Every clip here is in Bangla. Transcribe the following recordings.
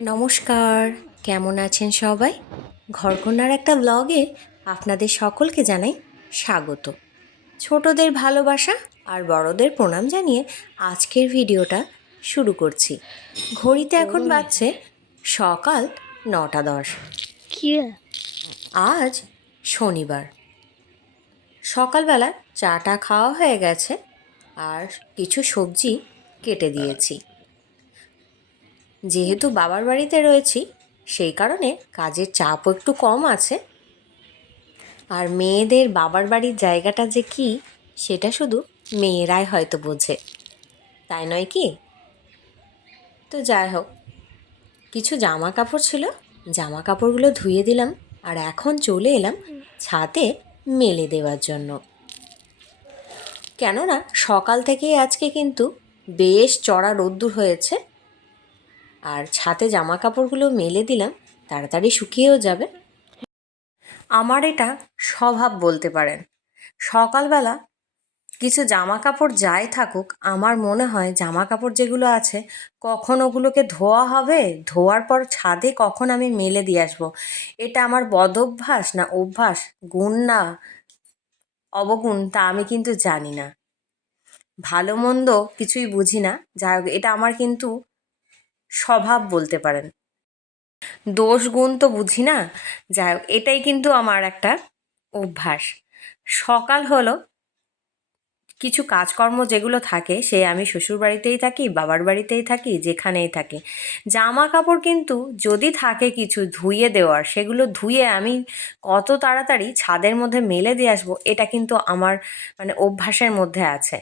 নমস্কার কেমন আছেন সবাই? ঘরকন্যার একটা ব্লগে আপনাদের সকলকে জানাই স্বাগত। ছোটদের ভালোবাসা আর বড়দের প্রণাম জানিয়ে আজকের ভিডিওটা শুরু করছি। ঘড়িতে এখন বাজছে সকাল নটা দশ। কি আজ শনিবার। সকালবেলা চাটা খাওয়া হয়ে গেছে আর কিছু সবজি কেটে দিয়েছি। যেহেতু বাবার বাড়িতে রয়েছি, সেই কারণে কাজের চাপও একটু কম আছে। আর মেয়েদের বাবার বাড়ির জায়গাটা যে কি, সেটা শুধু মেয়েরাই হয়তো বোঝে। তাই নয় কি? তো যাই হোক, কিছু জামা কাপড় ছিল জামা কাপড়গুলো ধুয়ে দিলাম আর এখন চলে এলাম ছাদে মেলে দেওয়ার জন্য। কেননা সকাল থেকেই আজকে কিন্তু বেশ চড়া রোদ্দুর হয়েছে আর ছাতে জামা কাপড়গুলো মেলে দিলাম, তাড়াতাড়ি শুকিয়েও যাবে। আমার এটা স্বভাব বলতে পারেন। সকালবেলা কিছু জামা কাপড় যাই থাকুক, আমার মনে হয় জামা কাপড় যেগুলো আছে, কখন ওগুলোকে ধোয়া হবে, ধোয়ার পর ছাদে কখন আমি মেলে দিয়ে আসব? এটা আমার বদভ্যাস না অভ্যাস? গুণ না অবগুণ, তা আমি কিন্তু জানি না। ভালো মন্দ কিছুই বুঝি না। হোক, এটা আমার কিন্তু স্বভাব বলতে পারেন। দোষ, গুণ তো বুঝি না? যাই হোক, এটাই কিন্তু আমার একটা অভ্যাস। সকাল হলো কিছু কাজকর্ম যেগুলো থাকে, সে আমি শ্বশুর বাড়িতেই থাকি, বাবার বাড়িতেই থাকি, যেখানেই থাকি। জামা কাপড় কিন্তু যদি থাকে কিছু ধুয়ে দেওয়ার, সেগুলো ধুয়ে আমি কত তাড়াতাড়ি ছাদের মধ্যে মেলে দিয়ে আসব, এটা কিন্তু আমার মানে অভ্যাসের মধ্যে আছে।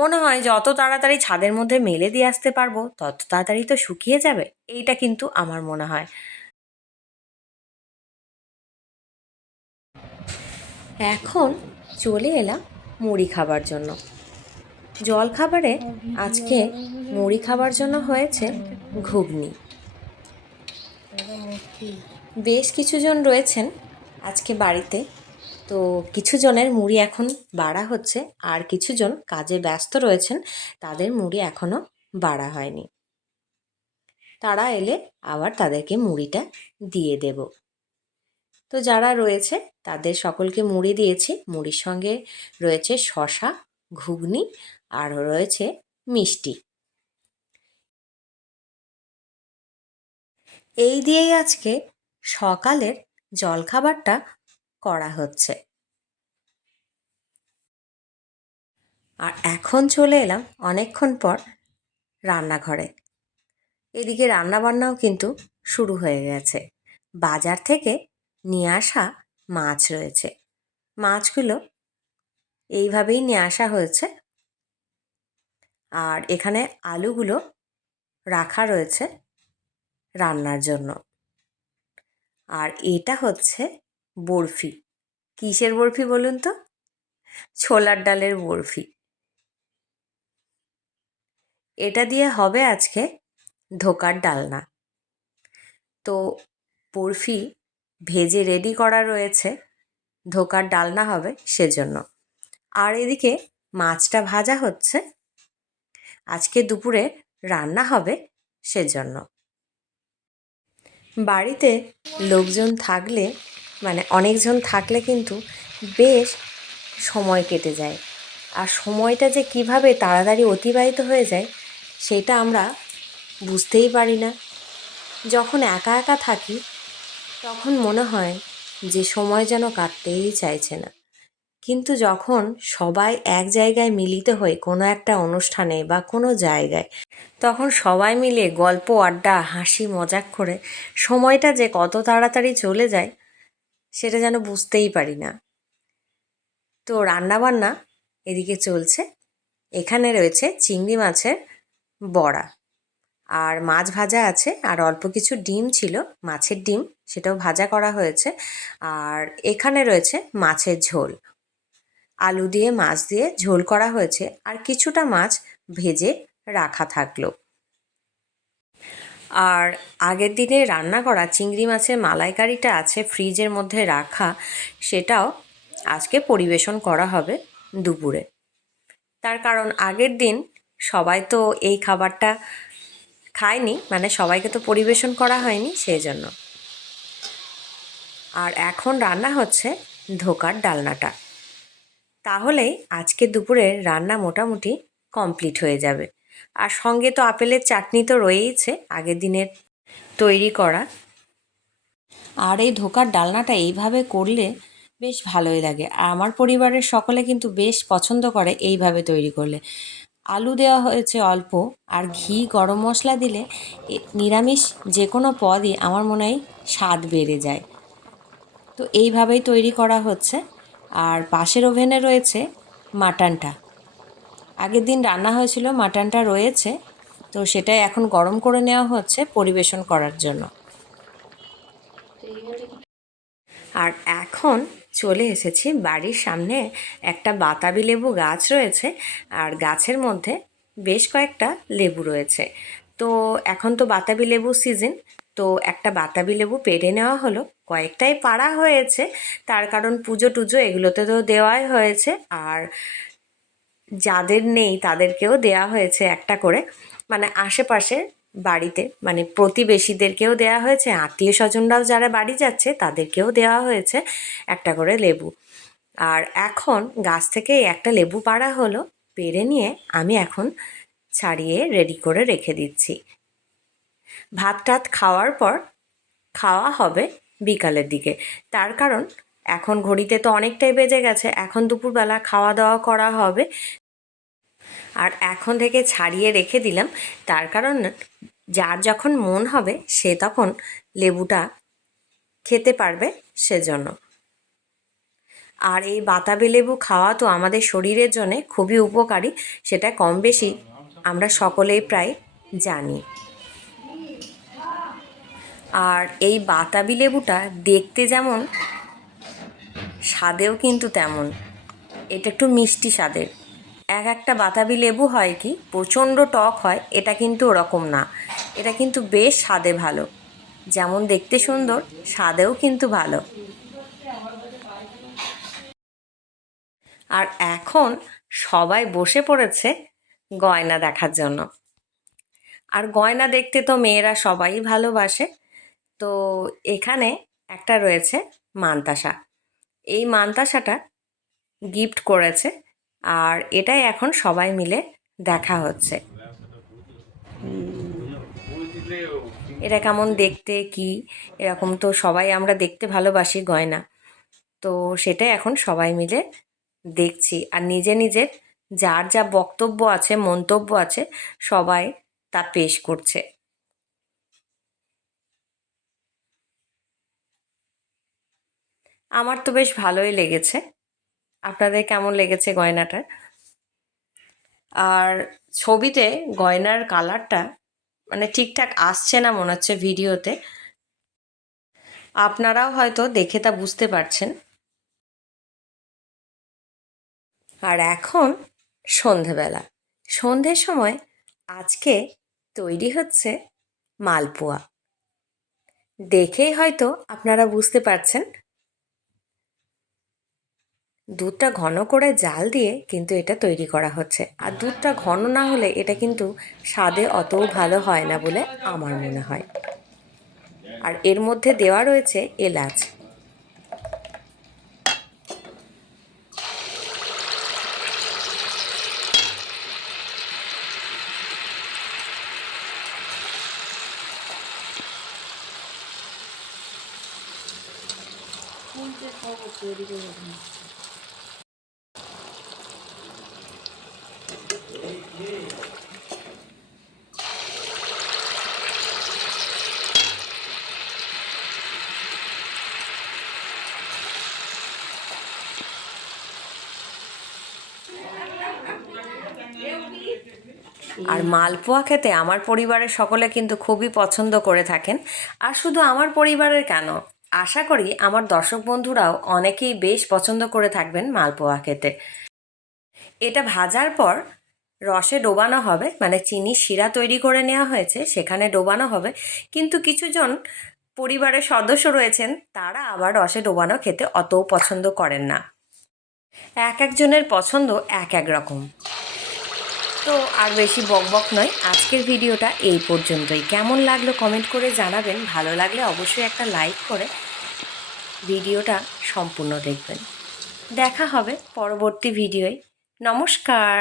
মনে হয় যত তাড়াতাড়ি ছাদের মধ্যে মেলে দিয়ে আসতে পারব, তত তাড়াতাড়ি তো শুকিয়ে যাবে, এইটা কিন্তু আমার মনে হয়। এখন চলে এলাম মুড়ি খাবার জন্য। জল খাবারে আজকে মুড়ি খাবার জন্য হয়েছে ঘুগনি। বেশ কিছুজন রয়েছেন আজকে বাড়িতে। তো কিছু জনের মুড়ি এখন বাড়া হচ্ছে আর কিছুজন কাজে ব্যস্ত রয়েছেন। তাদের মুড়ি এখনও বাড়া হয়নি। তারা এলে আবার তাদেরকে মুড়িটা দিয়ে দেব। তো যারা রয়েছে, তাদের সকলকে মুড়ি দিয়েছি। মুড়ির সঙ্গে রয়েছে শশা ঘুগনি আর রয়েছে মিষ্টি। এই দিয়েই আজকে সকালের জলখাবারটা করা হচ্ছে। আর এখন চলে এলাম অনেকক্ষণ পর রান্নাঘরে। এদিকে রান্নাবান্নাও কিন্তু শুরু হয়ে গেছে। বাজার থেকে নিয়ে আসা মাছ রয়েছে। মাছগুলো এইভাবেই নিয়ে আসা হয়েছে। আর এখানে আলুগুলো রাখা রয়েছে রান্নার জন্য। আর এটা হচ্ছে বরফি। কিসের বরফি বলুন তো? ছোলার ডালের বরফি। এটা দিয়ে হবে আজকে ধোকার ডালনা। তো বরফি ভেজে রেডি করা রয়েছে। ধোকার ডালনা হবে সেজন্য। আর এদিকে মাছটা ভাজা হচ্ছে। আজকে দুপুরে রান্না হবে সেজন্য। বাড়িতে লোকজন থাকলে মানে অনেকজন থাকলে কিন্তু বেশ সময় কেটে যায়। আর সময়টা যে কীভাবে তাড়াতাড়ি অতিবাহিত হয়ে যায়, সেটা আমরা বুঝতেই পারি না। যখন একা একা থাকি তখন মনে হয় যে সময় যেন কাটতেই চাইছে না। কিন্তু যখন সবাই এক জায়গায় মিলিত হই কোনো একটা অনুষ্ঠানে বা কোনো জায়গায় তখন সবাই মিলে গল্প, আড্ডা, হাসি, মজাক করে সময়টা যে কত তাড়াতাড়ি চলে যায় সেটা যেন বুঝতেই পারি না। তো রান্নাবান্না এদিকে চলছে। এখানে রয়েছে চিংড়ি মাছের বড়া। আর মাছ ভাজা আছে, আর অল্প কিছু ডিম ছিল, মাছের ডিম, সেটাও ভাজা করা হয়েছে। আর এখানে রয়েছে মাছের ঝোল। আলু দিয়ে, মাছ দিয়ে ঝোল করা হয়েছে, আর কিছুটা মাছ ভেজে রাখা থাকল। আর আগের দিনে রান্না করা চিংড়ি মাছের মালাইকারিটা আছে ফ্রিজের মধ্যে রাখা, সেটাও আজকে পরিবেশন করা হবে দুপুরে। তার কারণ আগের দিন সবাই তো এই খাবারটা খায়নি মানে সবাইকে তো পরিবেশন করা হয়নি সেই জন্য আর এখন রান্না হচ্ছে ধোকার ডালনাটা। তাহলেই আজকে দুপুরে রান্না মোটামুটি কমপ্লিট হয়ে যাবে। আর সঙ্গে তো আপেলের চাটনি তো রয়েইছে, আগের দিনের তৈরি করা। আর এই ধোকার ডালনাটা এইভাবে করলে বেশ ভালোই লাগে। আর আমার পরিবারের সকলে কিন্তু বেশ পছন্দ করে এইভাবে তৈরি করলে। আলু দেওয়া হয়েছে অল্প আর ঘি গরম মশলা দিলে নিরামিষ যে কোনো পদই আমার মনে হয় স্বাদ বেড়ে যায়। তো এইভাবেই তৈরি করা হচ্ছে আর পাশের ওভেনে রয়েছে মাটনটা। আগের দিন রান্না হয়েছিল, মাটনটা রয়েছে, তো সেটাই এখন গরম করে নেওয়া হচ্ছে পরিবেশন করার জন্য। আর এখন চলে এসেছি বাড়ির সামনে একটা বাতাবি লেবু গাছ রয়েছে আর গাছের মধ্যে বেশ কয়েকটা লেবু রয়েছে। তো এখন তো বাতাবি লেবু সিজন, তো একটা বাতাবি লেবু পেরে নেওয়া হলো। কয়েকটাই পাড়া হয়েছে, তার কারণ পুজো টুজো এগুলোতে তো দেওয়াই হয়েছে আর যাদের নেই তাদেরকেও দেয়া হয়েছে একটা করে। মানে আশেপাশে বাড়িতে। মানে প্রতিবেশীদেরকেও দেওয়া হয়েছে আত্মীয় স্বজনরাও যারা বাড়ি যাচ্ছে তাদেরকেও দেওয়া হয়েছে একটা করে লেবু। আর এখন গাছ থেকে একটা লেবু পাড়া হলো পেরে নিয়ে আমি এখন ছাড়িয়ে রেডি করে রেখে দিচ্ছি। ভাত টাত খাওয়ার পর খাওয়া হবে বিকালের দিকে। তার কারণ এখন ঘড়িতে তো অনেকটাই বেজে গেছে, এখন দুপুরবেলা খাওয়া দাওয়া করা হবে। আর এখন থেকে ছাড়িয়ে রেখে দিলাম। তার কারণ, যার যখন মন হবে, সে তখন লেবুটা খেতে পারবে সেজন্য। আর এই বাতাবি লেবু খাওয়া তো আমাদের শরীরের জন্য খুবই উপকারী, সেটা কম বেশি আমরা সকলেই প্রায় জানি। আর এই বাতাবি লেবুটা দেখতে যেমন, স্বাদেও কিন্তু তেমন। এটা একটু মিষ্টি স্বাদের। এক একটা বাতাবি লেবু হয় কি? প্রচণ্ড টক হয়, এটা কিন্তু ওরকম না। এটা কিন্তু বেশ স্বাদে ভালো। যেমন দেখতে সুন্দর, স্বাদেও কিন্তু ভালো। আর এখন সবাই বসে পড়েছে গয়না দেখার জন্য। আর গয়না দেখতে তো মেয়েরা সবাই ভালোবাসে। তো এখানে একটা রয়েছে মান্তাসা। এই মান্তাসাটা গিফট করেছে আর এটাই এখন সবাই মিলে দেখা হচ্ছে। এটা কেমন দেখতে, কি? এরকম তো সবাই আমরা দেখতে ভালোবাসি গয়না। তো সেটাই এখন সবাই মিলে দেখছি। আর নিজে নিজের যার যা বক্তব্য আছে, মন্তব্য আছে, সবাই তা পেশ করছে। আমার তো বেশ ভালোই লেগেছে। আপনাদের কেমন লেগেছে গয়নাটা? আর ছবিতে গয়নার কালারটা মানে ঠিকঠাক আসছে না মনে হচ্ছে ভিডিওতে। আপনারাও হয়তো দেখে তা বুঝতে পারছেন। আর এখন সন্ধেবেলা। সন্ধ্যের সময় আজকে তৈরি হচ্ছে মালপোয়া। দেখেই হয়তো আপনারা বুঝতে পারছেন দুধটা ঘন করে জাল দিয়ে কিন্তু এটা তৈরি করা হচ্ছে। আর দুধটা ঘন না হলে এটা কিন্তু স্বাদে অতও ভালো হয় না বলে আমার মনে হয়। আর এর মধ্যে দেওয়া রয়েছে এলাচ। আর মালপোয়া খেতে আমার পরিবারের সকলে কিন্তু খুবই পছন্দ করে থাকেন। আর শুধু আমার পরিবারের কেন? আশা করি আমার দর্শক বন্ধুরাও অনেকেই বেশ পছন্দ করে থাকবেন মালপোয়া খেতে। এটা ভাজার পর রসে ডোবানো হবে মানে চিনি শিরা তৈরি করে নেওয়া হয়েছে সেখানে ডোবানো হবে। কিন্তু কিছুজন পরিবারের সদস্য রয়েছেন তারা আবার রসে ডোবানো খেতে অতও পছন্দ করেন না। এক একজনের পছন্দ এক এক রকম। তো আর বেশি বকবক নয়। আজকের ভিডিওটা এই পর্যন্তই। কেমন লাগল কমেন্ট করে জানাবেন। ভালো লাগলে অবশ্যই একটা লাইক করে ভিডিওটা সম্পূর্ণ দেখবেন। দেখা হবে পরবর্তী ভিডিওয়। নমস্কার।